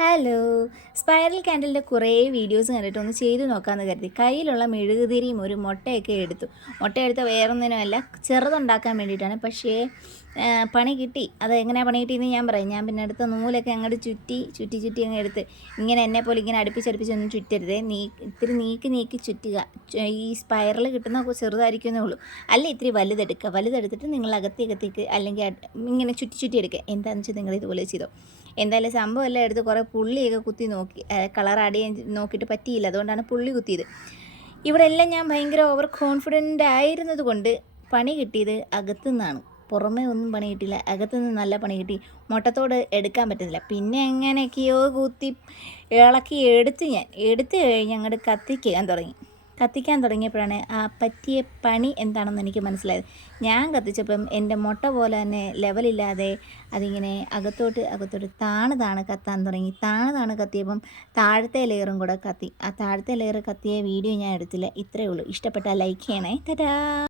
Hello, spiral കാൻഡിലിൻ്റെ കുറേ videos കണ്ടിട്ട് ഒന്ന് ചെയ്ത് നോക്കാമെന്ന് കരുതി. കയ്യിലുള്ള മെഴുകുതിരിയും ഒരു മുട്ടയൊക്കെ എടുത്തു. മുട്ടയെടുത്ത് വേറൊന്നിനുമല്ല, ചെറുതുണ്ടാക്കാൻ വേണ്ടിയിട്ടാണ്. പക്ഷേ പണി കിട്ടി. അത് എങ്ങനെയാണ് പണി കിട്ടിയെന്ന് ഞാൻ പറയും. ഞാൻ പിന്നെ എടുത്ത നൂലൊക്കെ അങ്ങോട്ട് ചുറ്റി അങ്ങ് എടുത്ത്, ഇങ്ങനെ എന്നെപ്പോലെ ഇങ്ങനെ അടുപ്പിച്ചൊന്നും ചുറ്റരുതേ, ഇത്തിരി നീക്കി ചുറ്റുക. ഈ സ്പൈറൽ കിട്ടുന്ന ചെറുതായിരിക്കുന്നേ ഉള്ളൂ. അല്ല ഇത്തിരി വലുതെടുത്തിട്ട് നിങ്ങൾ അകത്തേക്ക് അല്ലെങ്കിൽ ഇങ്ങനെ ചുറ്റി എടുക്കുക. എന്താണെന്ന് വെച്ചാൽ നിങ്ങൾ ഇതുപോലെ ചെയ്തോ. എന്തായാലും സംഭവം എല്ലാം എടുത്ത് കുറേ പുള്ളിയൊക്കെ കുത്തി നോക്കി. കളർ ആഡ് ചെയ്യാൻ നോക്കിയിട്ട് പറ്റിയില്ല, അതുകൊണ്ടാണ് പുള്ളി കുത്തിയത്. ഇവിടെ എല്ലാം ഞാൻ ഭയങ്കര ഓവർ കോൺഫിഡൻ്റ് ആയിരുന്നത് കൊണ്ട് പണി കിട്ടിയത് അകത്തുനിന്നാണ്. പുറമേ ഒന്നും പണി കിട്ടിയില്ല, അകത്തുനിന്ന് നല്ല പണി കിട്ടി. മുട്ടത്തോട് എടുക്കാൻ പറ്റുന്നില്ല. പിന്നെ എങ്ങനെയൊക്കെയോ കുത്തി ഇളക്കി എടുത്ത് കഴിഞ്ഞ് അങ്ങോട്ട് കത്തിക്കാൻ തുടങ്ങിയപ്പോഴാണ് ആ പറ്റിയ പണി എന്താണെന്ന് എനിക്ക് മനസ്സിലായത്. ഞാൻ കത്തിച്ചപ്പം എൻ്റെ മുട്ട പോലെ തന്നെ ലെവലില്ലാതെ അതിങ്ങനെ അകത്തോട്ട് താണ് കത്താൻ തുടങ്ങി. താണ് കത്തിയപ്പം താഴത്തെ ലെയറും കൂടെ കത്തി. ആ താഴത്തെ ലെയർ കത്തിയ വീഡിയോ ഞാൻ എടുത്തില്ല. ഇത്രയേ ഉള്ളൂ. ഇഷ്ടപ്പെട്ടാൽ ലൈക്ക് ചെയ്യണേ. ടാറ്റാ.